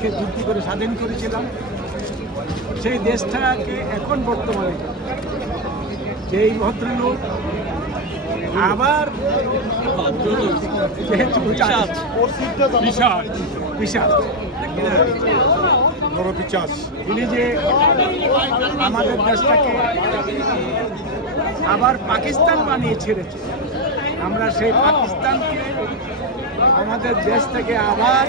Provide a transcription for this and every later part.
দেশটাকে যুদ্ধ করে স্বাধীন করেছিলাম। সেই দেশটাকে এখন বর্তমানে যেই ভদ্রলোক আবার যেহেতু উনি যে আমাদের দেশটাকে আবার পাকিস্তান বানিয়ে ছেড়েছে। আমরা সেই পাকিস্তানকে আমাদের দেশ থেকে আবার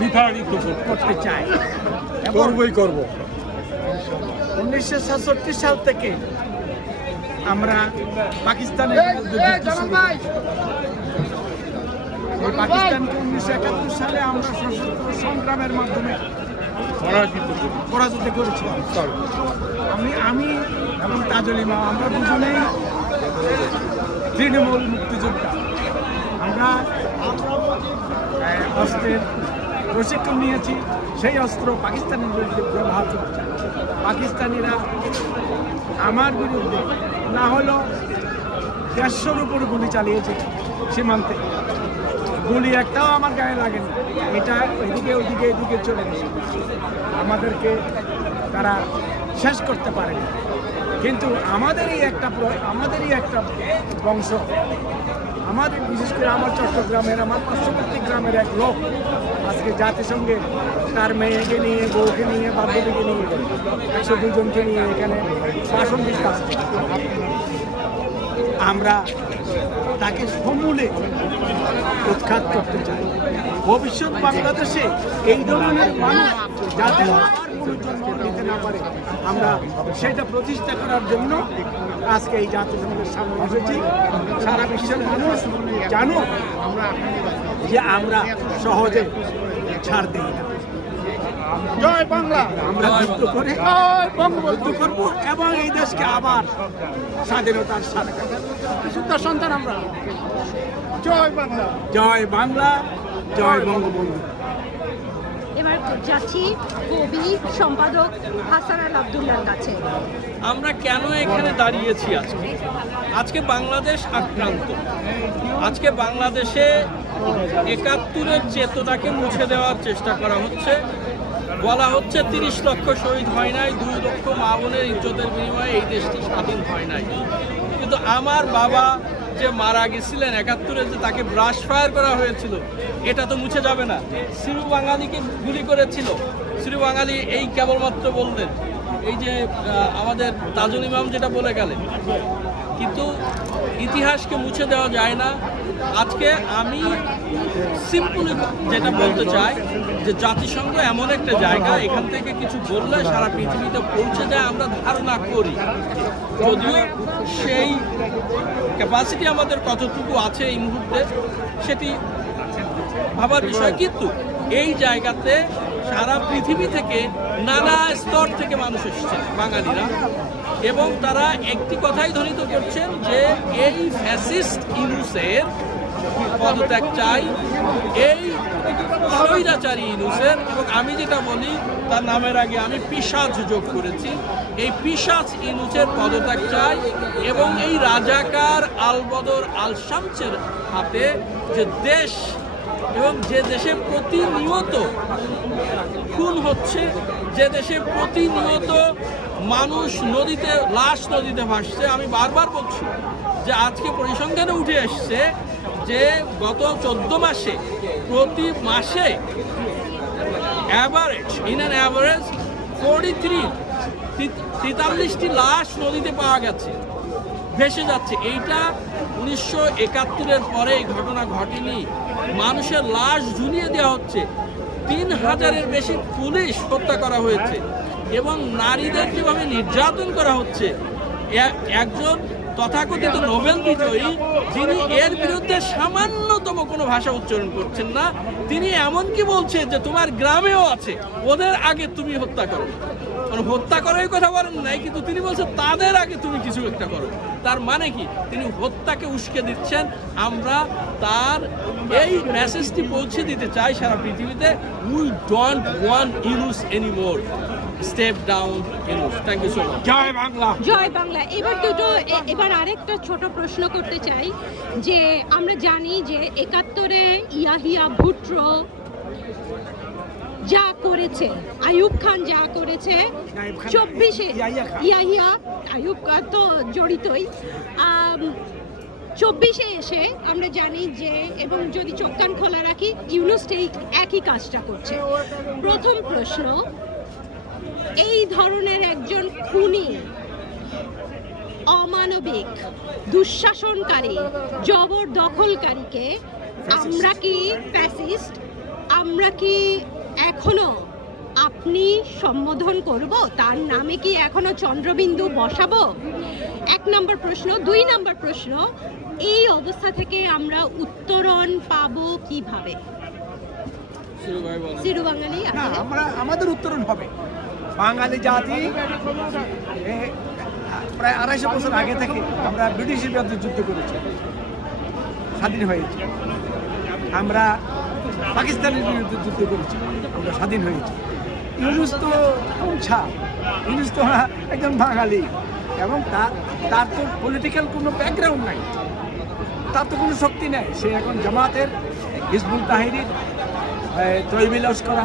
বিতাড়িত করতে চাই। করবই করব। উনিশশো সাতষট্টি সাল থেকে আমরা পাকিস্তানের পাকিস্তানকে উনিশশো একাত্তর সালে আমরা সশস্ত্র সংগ্রামের মাধ্যমে পরাজিত করি। পরাজিত করেছিলাম। চল। আমি আমি এবং তাজল ইমাম আমরা দুজনেই তৃণমূল মুক্তিযোদ্ধা। আমরা অস্ত্রের প্রশিক্ষণ নিয়েছি, সেই অস্ত্র পাকিস্তানের বিরুদ্ধে ব্যবহার করছে। পাকিস্তানিরা আমার বিরুদ্ধে না হলো দেড়শোর উপর গুলি চালিয়েছে সীমান্তে। গুলি একটাও আমার গায়ে লাগেনি, এটা এদিকে ওইদিকে এদিকে চলে গেছে। আমাদেরকে তারা শেষ করতে পারেনি। কিন্তু আমাদেরই একটা আমাদেরই একটা বংশ। আমাদের, বিশেষ করে আমার চট্টগ্রামের, আমার পার্শ্ববর্তী গ্রামের এক লোক আজকে জাতিসংঘে তার মেয়েকে নিয়ে, বউকে নিয়ে, বান্ধবীকে নিয়ে, একশো দুজনকে নিয়ে এখানে শাসন দিতে আমরা তাকে সমূলে উৎখাত করতে চাই। ভবিষ্যৎ বাংলাদেশে এই ধরনের মানুষ যাতে আর কোনো জন্ম নিতে না পারে। আমরা সেটা প্রতিষ্ঠা করার জন্য আজকে এই জাতিসংঘের সামনে এসেছি। সারা বিশ্বের মানুষ জানো যে আমরা সহজে ছাড় দিই না। জয় বাংলা। আমরা যুদ্ধ করে যুদ্ধ করব এবং এই দেশকে আবার স্বাধীনতার সাথে সুতার সন্তান আমরা। জয় বাংলা। জয় বাংলা জয় বঙ্গবন্ধু। এবার যাচ্ছি কবি সম্পাদক হাসান আল আবদুল্লার কাছে। আমরা কেন এখানে দাঁড়িয়েছি আজকে? আজকে বাংলাদেশ আক্রান্ত। আজকে বাংলাদেশে একাত্তরের চেতনাকে মুছে দেওয়ার চেষ্টা করা হচ্ছে। বলা হচ্ছে তিরিশ লক্ষ শহীদ হয় নাই, দুই লক্ষ মা বোনের ইজ্জতের বিনিময়ে এই দেশটি স্বাধীন হয় নাই। কিন্তু আমার বাবা যে মারা গেছিলেন একাত্তরে যে তাকে ব্রাশ ফায়ার করা হয়েছিল, এটা তো মুছে যাবে না। সিরু বাঙালিকে গুলি করেছিল। সিরু বাঙালি এই কেবলমাত্র বললেন, এই যে আমাদের তাজুল ইমাম যেটা বলে গেলেন। কিন্তু ইতিহাসকে মুছে দেওয়া যায় না। আজকে আমি সিম্পলি যেটা বলতে চাই, যে জাতিসংঘ এমন একটা জায়গা, এখান থেকে কিছু বললে সারা পৃথিবীতে পৌঁছে যায় আমরা ধারণা করি। যদিও সেই ক্যাপাসিটি আমাদের কতটুকু আছে এই মুহূর্তে সেটি ভাবার বিষয়। কিন্তু এই জায়গাতে সারা পৃথিবী থেকে নানা স্তর থেকে মানুষ এসেছেন বাঙালিরা। এবং তারা একটি কথাই ধ্বনিত করছেন যে এই ফ্যাসিস্ট ইনুসের পদত্যাগ চাই, এই স্বৈরাচারী ইনুসের এবং আমি যেটা বলি, তার নামের আগে আমি পিসাজ যোগ করেছি। এই পিসাজ ইনুসের পদত্যাগ চাই এবং এই রাজাকার আলবদর আল শামসের হাতে যে দেশ এবং যে দেশে প্রতিনিয়ত খুন হচ্ছে, যে দেশে প্রতিনিয়ত মানুষ নদীতে, লাশ নদীতে ভাসছে, আমি বারবার বলছি যে আজকে পরিসংখ্যানে উঠে এসছে যে গত চোদ্দ মাসে, প্রতি মাসে average in an average forty three তেতাল্লিশটি লাশ নদীতে পাওয়া গেছে, ভেসে যাচ্ছে। এইটা উনিশশো একাত্তরের পরে এই ঘটনা ঘটেনি। মানুষের লাশ ঝুলিয়ে দেওয়া হচ্ছে। তিন হাজারের বেশি পুলিশ হত্যা করা হয়েছে এবং নারীদের যেভাবে নির্যাতন করা হচ্ছে একজন তথাকথিত নোবেল বিজয়ী, যিনি এর বিরুদ্ধে সামান্যতম কোনো ভাষা উচ্চারণ করছেন না, তিনি এমনকি বলছেন যে তোমার গ্রামেও আছে, ওদের আগে তুমি হত্যা করো। মানে হত্যা করার কথা বলেন নাই, কিন্তু তিনি বলছেন, তাদের আগে তুমি কিছু একটা করো। তার মানে কি? তিনি হত্যাকে উস্কে দিচ্ছেন, আমরা তার এই মেসেজটি পৌঁছে দিতে চাই সারা পৃথিবীতে we don't one use anymore step down thank you so much জয় বাংলা। জয় বাংলা। এবার দুটো এ- এবার আরেকটা ছোট প্রশ্ন করতে চাই যে আমরা জানি যে একাত্তরে ইয়াহিয়া ভুট্রো যা করেছে আইয়ুব খান যা করেছে চব্বিশে ইয়াহিয়া খান। ইয়াহিয়া আইয়ুব খান তো জড়িতই চব্বিশে এসে আমরা জানি যে এবং যদি চোখ কান খোলা রাখি ইউনুস একই কাজটা করছে। প্রথম প্রশ্ন এই ধরনের একজন খুনি অমানবিক দুঃশাসনকারী জবরদখলকারীকে আমরা কি ফ্যাসিস্ট আমরা কি এখনও আপনি সম্বোধন করব? তার নামে কি এখনও চন্দ্রবিন্দু বসাবো? এক নম্বর প্রশ্ন। দুই নম্বর প্রশ্ন এই অবস্থা থেকে আমরা উত্তরণ পাবো কীভাবে? শুরু ভাই বলেন। সিরু বাঙালি আমরা আমাদের উত্তরণ হবে। বাঙালি জাতি প্রায় আড়াইশো বছর আগে থেকে আমরা ব্রিটিশের বিরুদ্ধে যুদ্ধ করেছি। স্বাধীন হয়েছি। আমরা পাকিস্তানের বিরুদ্ধে যুদ্ধ করেছি। আমরা স্বাধীন হয়েছি। ইউনুস তো ছা ইউনুস তো একজন বাঙালি। এবং তার তার তো পলিটিক্যাল কোনো ব্যাকগ্রাউন্ড নাই। তার তো কোনো শক্তি নেই। সে এখন জামাতের, হিজবুল তাহিরির তৈবিলাস করা,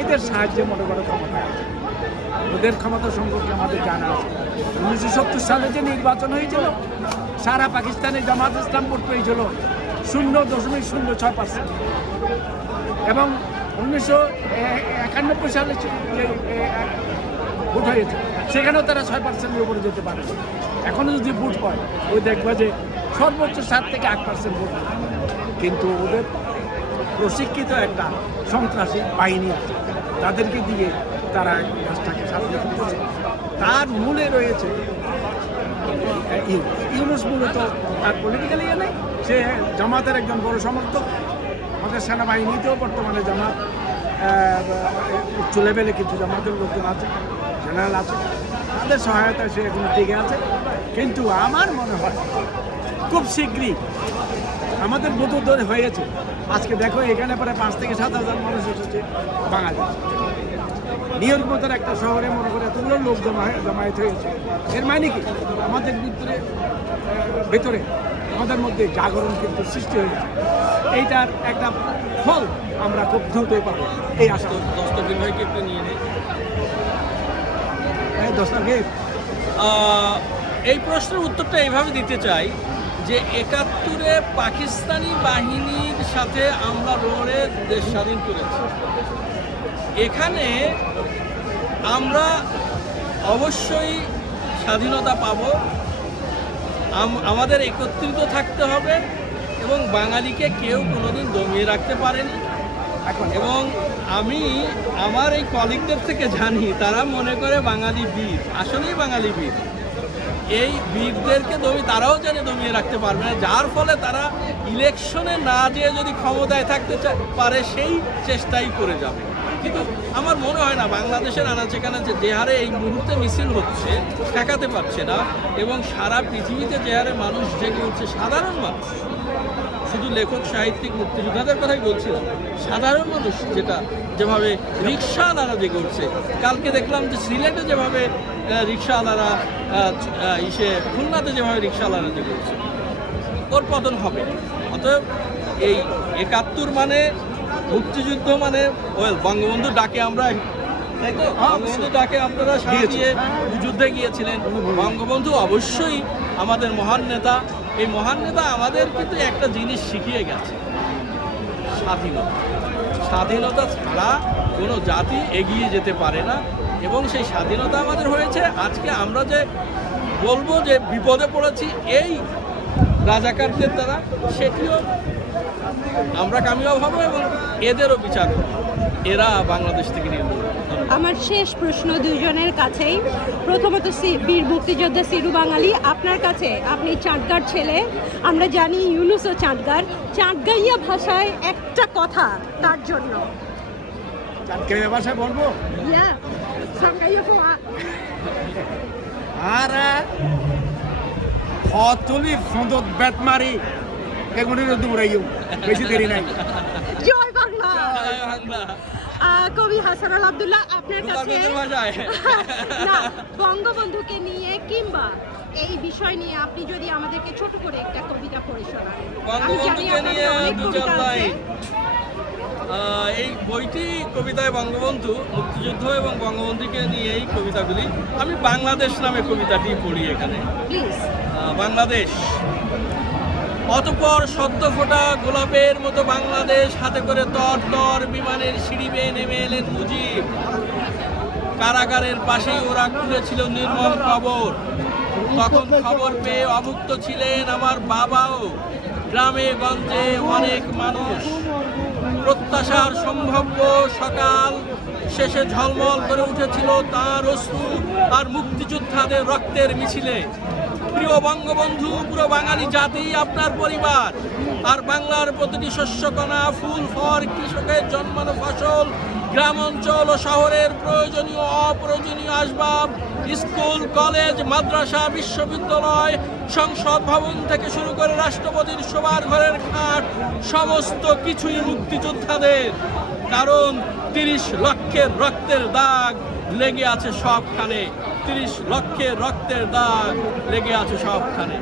এদের সাহায্যে মনে করো ক্ষমতা আছে। ওদের ক্ষমতা সম্পর্কে আমাদের জানা আছে। উনিশশো সত্তর সালে যে নির্বাচন হয়েছিল, সারা পাকিস্তানে জামাত ইসলাম ভোট পেয়েছিল শূন্য দশমিক শূন্য ছয় পার্সেন্ট। এবং উনিশশো একানব্বই সালে ভোট হয়েছে, সেখানেও তারা ছয় পার্সেন্টের উপরে যেতে পারে। এখনও যদি ভোট হয় ওই দেখবে যে সর্বোচ্চ সাত থেকে আট পার্সেন্ট ভোট। কিন্তু ওদের প্রশিক্ষিত একটা সন্ত্রাসী বাহিনী আছে, তাদেরকে দিয়ে তারা কাজটাকে সাফল্য তার মূলে রয়েছে ইউনুস। মূলত, তার পলিটিক্যাল ইয়ে নেই। সে জামাতের একজন বড় সমর্থক। আমাদের সেনাবাহিনীতেও বর্তমানে জামাত উচ্চ লেভেলে কিছু জামাতের লোকজন আছে জেনারেল আছে। তাদের সহায়তায় সে এখন টিকে আছে। কিন্তু আমার মনে হয় খুব শীঘ্রই আমাদের বোধ হয়েছে। আজকে দেখো এখানে প্রায় পাঁচ থেকে সাত হাজার মানুষ এসেছে বাঙালি মতন একটা শহরে মনে করে এতগুলো লোক জমা জমায়েত হয়েছে। এর মানে কি? আমাদের ভিতরে ভেতরে আমাদের মধ্যে জাগরণ কিন্তু সৃষ্টি হয়েছে এইটার একটা ফল আমরা খুব দ্রুতই পাবো। এই আশা দস্তগীর ভাইকে একটু নিয়ে নিই দশটাকে আহ, এই প্রশ্নের উত্তরটা এইভাবে দিতে চাই যে একাত্তরে পাকিস্তানি বাহিনীর সাথে আমরা লড়ে দেশ স্বাধীন করেছি। এখানে আমরা অবশ্যই স্বাধীনতা পাব। আমাদের একত্রিত থাকতে হবে এবং বাঙালিকে কেউ কোনোদিন দমিয়ে রাখতে পারেনি। এখন এবং আমি আমার এই কলিগদের থেকে জানি তারা মনে করে বাঙালি বীর। আসলেই বাঙালি বীর। এই বীরদেরকে দমি তারাও জানে দমিয়ে রাখতে পারবে না যার ফলে তারা ইলেকশনে না যেয়ে যদি ক্ষমতায় থাকতে পারে সেই চেষ্টাই করে যাবে। কিন্তু আমার মনে হয় না বাংলাদেশের আনাচে কানাচে যে হারে এই মুহূর্তে মিছিল হচ্ছে, ঠেকাতে পারছে না এবং সারা পৃথিবীতে যে হারে মানুষ জেগে উঠছে, সাধারণ মানুষ। শুধু লেখক, সাহিত্যিক, মুক্তিযোদ্ধাদের কথাই বলছিলাম, সাধারণ মানুষ যেটা, যেভাবে রিক্সাওয়ালারা জেগে উঠছে। কালকে দেখলাম যে সিলেটে যেভাবে রিক্সাওয়ালারা ইসে খুলনাতে যেভাবে রিক্সাওয়ালারা জেগে উঠছে, ওর পতন হবে। অতএব এই একাত্তর মানে মুক্তিযুদ্ধ মানে ওয়েল বঙ্গবন্ধু ডাকে আমরা তো? বঙ্গবন্ধু ডাকে আপনারা সারা দিয়ে যুদ্ধে গিয়েছিলেন। বঙ্গবন্ধু অবশ্যই আমাদের মহান নেতা। এই মহান নেতা আমাদের কিন্তু একটা জিনিস শিখিয়ে গেছে। স্বাধীনতা। স্বাধীনতা ছাড়া কোনো জাতি এগিয়ে যেতে পারে না। এবং সেই স্বাধীনতা আমাদের হয়েছে। আজকে আমরা যে বলব যে বিপদে পড়েছি এই রাজাকারদের দ্বারা সেটিও আমরা কামিয়াব হব এবং এদেরও বিচার এরা বাংলাদেশ থেকে নির্মূল আমার শেষ প্রশ্ন দুজনের কাছেই। প্রথমত সি- বীর মুক্তিযোদ্ধা সিরু বাঙালি আপনার কাছে? আপনি চাঁদগার ছেলে। আমরা জানি ইউনুস ও চাঁদগার। চাঁদগাইয়া ভাষায় একটা কথা তার জন্য। চাঁদকে ভাষায় বলব? চাঁদগাইয়া। আর মারি এগুলির বেশি দেরি নাই। জয় বাংলা। জয় বাংলা। আহ, কবি হাসানুল আব্দুল্লাহ আপনার কাছে না বঙ্গবন্ধুকে নিয়ে কিংবা এই বিষয় নিয়ে আপনি যদি আমাদেরকে ছোট করে একটা কবিতা পড়ে শোনান বঙ্গবন্ধুকে নিয়ে লাইন। এই বইটি কবিতায় বঙ্গবন্ধু মুক্তিযুদ্ধ এবং বঙ্গবন্ধুকে নিয়ে এই কবিতাগুলি আমি বাংলাদেশ নামে কবিতাটি পড়ি এখানে। আহ, বাংলাদেশ। অতপর সদ্য ফোটা গোলাপের মতো বাংলাদেশ, হাতে করে তর তর বিমানের সিঁড়ি বেয়ে নেমে এলেন মুজিব। কারাগারের পাশেই ওরা খুলেছিল নির্মম কবর তখন খবর পেয়ে অভুক্ত ছিলেন আমার বাবাও। গ্রামে, গঞ্জে অনেক মানুষ। প্রত্যাশার সম্ভাব্য সকাল শেষে ঝলমল করে উঠেছিল তার অশ্রু আর মুক্তিযোদ্ধাদের রক্তের মিছিলে। প্রিয় বঙ্গবন্ধু, পুরো বাঙালি জাতি, আপনার পরিবার। আর বাংলার প্রতিটি শস্যকণা ফুল, ফল, কৃষকের জন্মানো ফসল, গ্রাম অঞ্চল ও শহরের প্রয়োজনীয়, অপ্রয়োজনীয় আসবাব, স্কুল, কলেজ, মাদ্রাসা, বিশ্ববিদ্যালয়, সংসদ ভবন থেকে শুরু করে রাষ্ট্রপতির শোবার ঘরের খাট, সমস্ত কিছুই মুক্তিযোদ্ধাদের। কারণ তিরিশ লক্ষের রক্তের দাগ লেগে আছে সবখানে। ছত্রিশ লক্ষের রক্তের দাগ লেগে আছে সবখানে।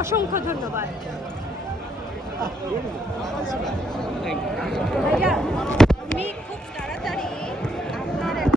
অসংখ্য ধন্যবাদ।